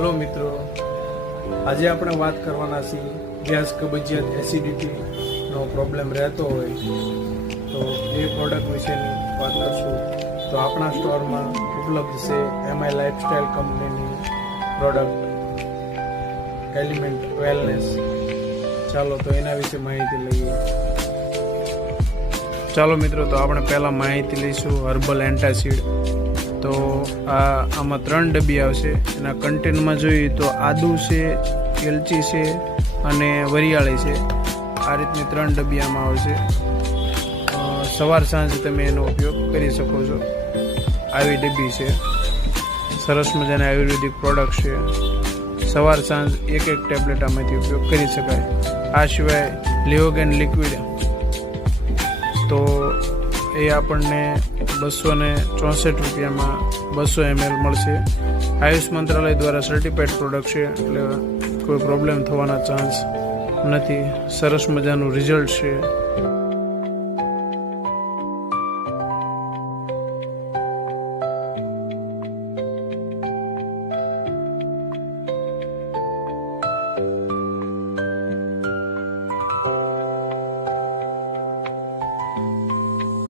Hello મિત્રો, આજે આપણે વાત કરવાના છીએ ગેસ, કબજિયાત, એસિડિટીનો પ્રોબ્લેમ રહેતો હોય તો એ પ્રોડક્ટ વિશેની વાત કરશું. તો આપણા સ્ટોરમાં ઉપલબ્ધ છે એમઆઈ લાઈફસ્ટાઈલ કંપનીની પ્રોડક્ટ એલિમેન્ટ વેલનેસ. ચાલો તો એના વિશે માહિતી લઈએ. ચાલો મિત્રો, તો આપણે પહેલાં માહિતી લઈશું હર્બલ એન્ટાસિડ. તો આમાં 3 ડબ્બી આવશે. એના કન્ટેન્ટમાં જોઈએ તો આદુ છે, એલચી છે અને વરિયાળી છે. આ રીતની 3 ડબ્બી આમાં આવશે. સવાર સાંજ તમે એનો ઉપયોગ કરી શકો છો. આવી ડબ્બી છે. સરસ મજાની આયુર્વેદિક પ્રોડક્ટ છે. સવાર સાંજ એક ટેબ્લેટ આમાંથી ઉપયોગ કરી શકાય. આ સિવાય લિઓગેન લિક્વિડ, તો એ આપણને 264 રૂપિયામાં 200 ml મળશે. આયુષ મંત્રાલય દ્વારા સર્ટિફાઈડ પ્રોડક્ટ છે, એટલે કોઈ પ્રોબ્લેમ થવાના ચાન્સ નથી. સરસ મજાનું રિઝલ્ટ છે.